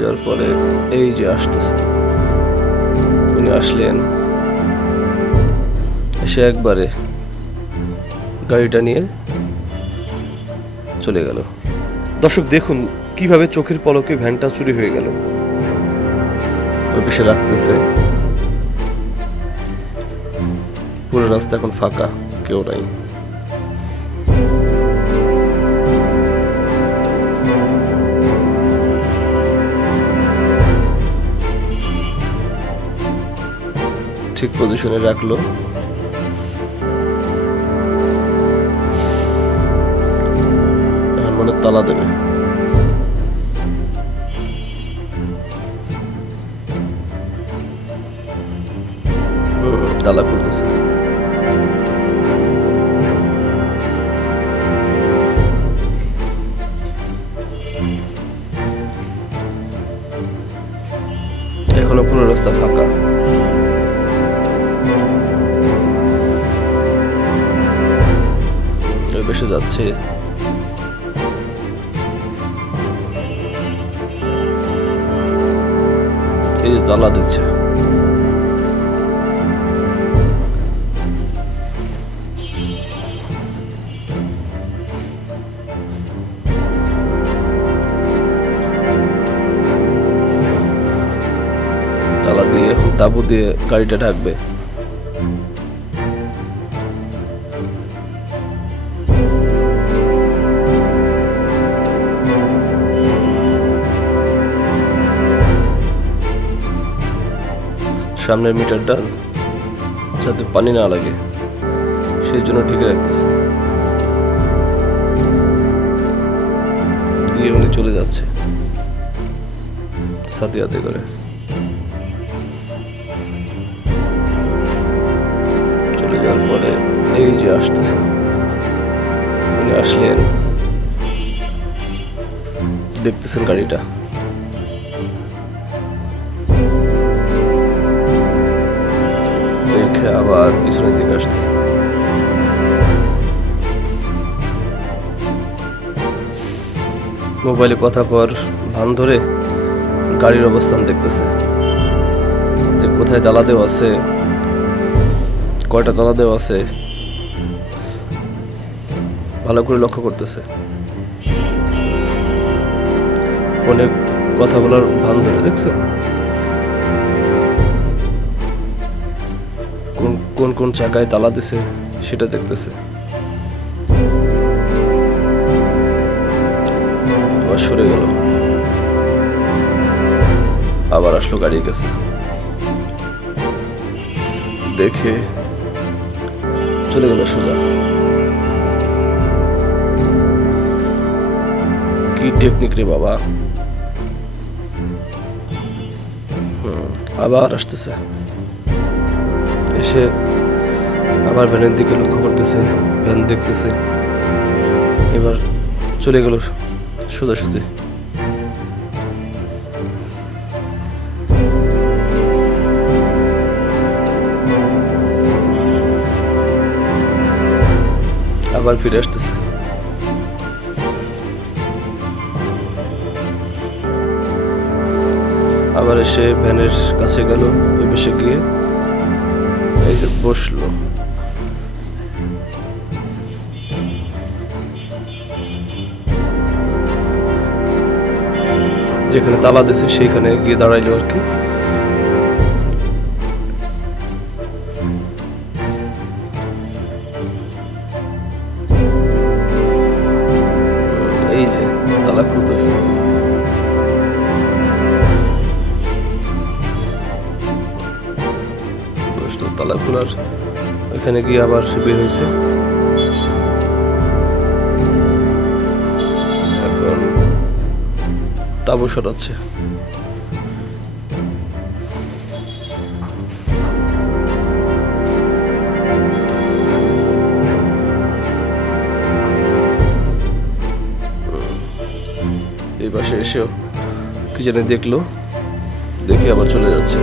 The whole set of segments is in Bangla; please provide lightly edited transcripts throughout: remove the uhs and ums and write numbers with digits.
যাওয়ার পরে এই যে আসতেছে, উনি আসলেন, এসে একবারে গাড়িটা নিয়ে চলে গেল। দর্শক দেখুন কিভাবে চোখের পলকে ভ্যানটা চুরি হয়ে গেল। ওই পিছে রাখতেছে, পুরো রাস্তা এখন ফাঁকা, কেউ নাই। ঠিক পজিশনে রাখলো, মনে তালা দেবে। তালা খুলতেছে, এখনো পুরো রাস্তা ফাঁকা। বেশি যাচ্ছে, এই যে তালা দিচ্ছে। তালা দিয়ে এখন তাবু দিয়ে গাড়িটা ঢাকবে। সামনের মিটারটা যাতে পানি না লাগে সেই জন্য ঠিক রাখতেছে, দিয়ে উনি চলে যাচ্ছে সাথে করে। চলে যাওয়ার পরে এই যে আসতেছে, উনি আসলেন, দেখতেছেন গাড়িটা, দেখে আবার পিছনের দিকে আসতেছে। মোবাইলে কথা কর ভান ধরে গাড়ির অবস্থান দেখতেছে, যে কোথায় তালা দেওয়া আছে, কয়টা তালা দেওয়া আছে ভালো করে লক্ষ্য করতেছে। অনেক কথা বলার ভান ধরে দেখছে, কোন কোন জায়গায় তালা দিছে সেটা দেখতেছে। আবার সরে গেল, আবার আসলো গাড়ির কাছে, দেখে চলে গেল সোজা। কি টেকনিক রে বাবা। আবার আসতেছে, এসে আবার ভ্যানের দিকে লক্ষ্য করতেছে, ভ্যান দেখতেছে, এবার চলে গেল সোজাসুজি। আবার ফিরে আসতেছে, আবার এসে ভ্যানের কাছে গেল, ওই পাশে গিয়ে এই যে বসলো। যেখানে তালা দিছে সেইখানে গিয়ে দাঁড়াইলো আর কি। এই যে তালা খুলতেছে, তালা খোলার ওইখানে গিয়ে আবার বের হয়েছে। এখন তাবু সরাচ্ছে। এই পাশে এসেও কি জানি দেখলো, দেখে আবার চলে যাচ্ছে।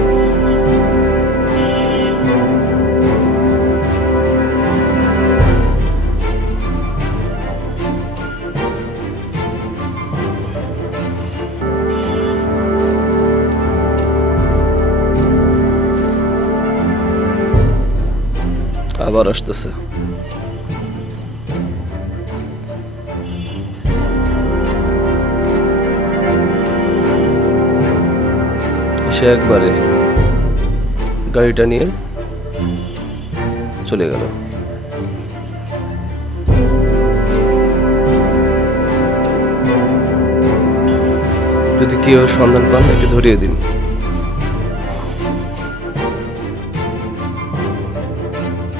আবার আসতেছে। সে একবারে গাড়িটা নিয়ে চলে গেল। যদি কেউ সন্ধান পান একে ধরিয়ে দিন।